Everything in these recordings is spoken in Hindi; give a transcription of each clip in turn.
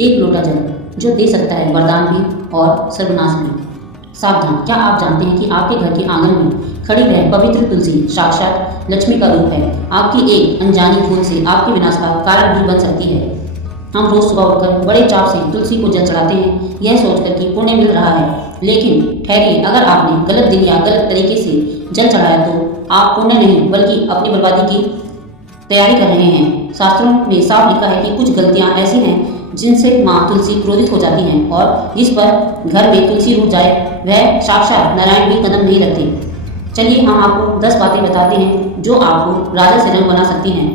एक लोटा जल जो दे सकता है वरदान भी और सर्वनाश भी। सावधान, क्या आप जानते हैं कि आपके घर के आंगन में खड़ी वह पवित्र तुलसी साक्षात लक्ष्मी का रूप है। आपकी एक अनजानी भूल से आपके विनाश का कारण भी बन सकती है। हम रोज सुबह उठकर बड़े चाव से तुलसी को जल चढ़ाते हैं, यह सोचकर कि पुण्य मिल रहा है। लेकिन ठहरिए, अगर आपने गलत दिन या गलत तरीके से जल चढ़ाया तो आप पुण्य नहीं बल्कि अपनी बर्बादी की तैयारी कर रहे हैं। शास्त्रों में साफ लिखा है कि कुछ गलतियां ऐसी हैं जिनसे माँ तुलसी क्रोधित हो जाती हैं और जिस पर घर में तुलसी रुक जाए वह साक्षात नारायण भी कदम नहीं रखते। चलिए हम आपको 10 बातें बताते हैं जो आपको राजा से रंग बना सकती हैं।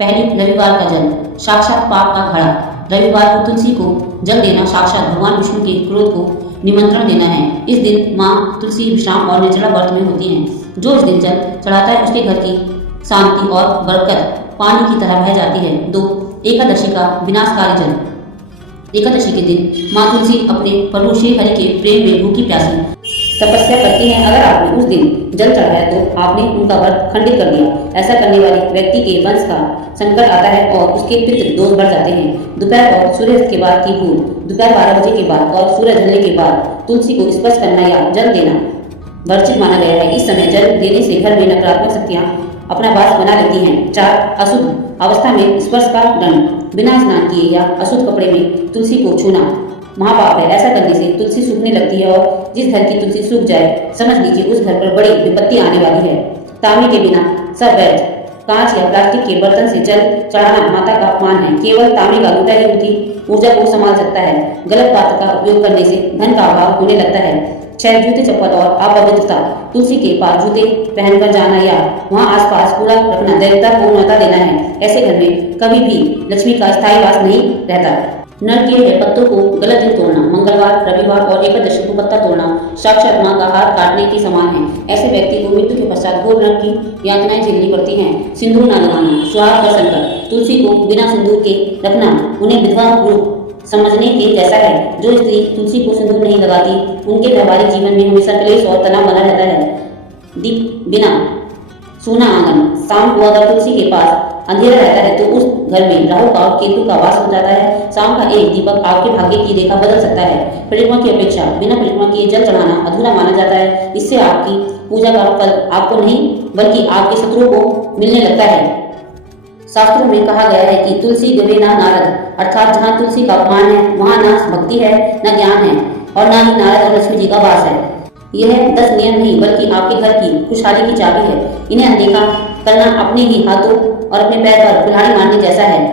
पहली, रविवार का जल साक्षात पाप का घड़ा। रविवार को तुलसी को जल देना साक्षात भगवान विष्णु के क्रोध को निमंत्रण देना है। इस दिन माँ तुलसी विश्राम और निर्जला व्रत में होती हैं। जो इस दिन जल चढ़ाता है उसके घर की शांति और बरकत पानी की तरह बह जाती है। 2, एकादशी का विनाशकारी जल। एकादशी के दिन माँ तुलसी अपने प्रभु श्री हरि के प्रेम में भूखी प्यासी तपस्या करती हैं। अगर आपने उस दिन जल चढ़ाया तो आपने उनका व्रत खंडित कर दिया। ऐसा करने वाले व्यक्ति के वंश का संकट आता है और उसके पितृ दोष बढ़ जाते हैं। दोपहर और सूर्यास्त के बाद की भूल, दोपहर 12 बजे के बाद और सूरज ढलने के बाद तुलसी को स्पर्श करना या जल देना वर्जित माना गया है। इस समय जल देने से घर में नकारात्मक शक्तियां अपना वास बना लेती हैं। 4, अशुद्ध अवस्था में स्पर्श का दंड। बिना स्नान किए या अशुद्ध कपड़े में तुलसी को छूना महापाप है। ऐसा करने से तुलसी सूखने लगती है और जिस घर की तुलसी सूख जाए समझ लीजिए उस घर पर बड़ी विपत्ति आने वाली है। तांबे के बिना सब व्यर्थ। कांच या प्लास्टिक के बर्तन से जल चढ़ाना माता का अपमान है। केवल तांबे का लोटा ही उनकी ऊर्जा को संभाल सकता है। गलत पात्र का उपयोग करने से धन का अभाव होने लगता है। 6, जूते चप्पल और अपवित्रता। तुलसी के पास जूते पहनकर जाना या वहां आसपास कूड़ा रखना दैवता को न्योता देना है। ऐसे घर में कभी भी लक्ष्मी का स्थायी वास नहीं रहता। नर के पत्तों को गलत दिन तोड़ना, मंगलवार, रविवार और एकादशी को पत्ता तोड़ना साक्षात माँ का हाथ काटने के समान है। ऐसे व्यक्ति को मृत्यु के पश्चात घोर नरक की यातनाएं झेलनी पड़ती हैं। सिंदूर न लगाना, सुहाग का संकट। तुलसी को बिना सिंदूर के रखना उन्हें विधवा रूप समझने के जैसा है। जो स्त्री तुलसी को सिंदूर नहीं लगाती उनके व्यवहारिक जीवन में हमेशा क्लेश और तनाव बना रहता है। दीप बिना सोना आंगन। शाम को अगर तुलसी के पास अंधेरा रहता है तो उस घर में राहु का केतु का वास हो जाता है। शाम का एक दीपक आपके भाग्य की रेखा बदल सकता है। परिक्रमा की अपेक्षा बिना परिक्रमा किए जल चढ़ाना अधूरा माना जाता है। इससे आपकी पूजा का फल आपको नहीं बल्कि आपके शत्रुओं को मिलने लगता है। शास्त्रों में कहा गया है कि तुलसी गवे ना नारद, अर्थात जहाँ तुलसी का अपमान है वहाँ ना भक्ति है न ज्ञान है और ना ही नारद और लक्ष्मी जी का वास है। यह 10 नियम नहीं बल्कि आपके घर की खुशहाली की चाबी है। इन्हें अनदेखा करना अपने ही हाथों और अपने पैर पर कुल्हाड़ी मारने जैसा है।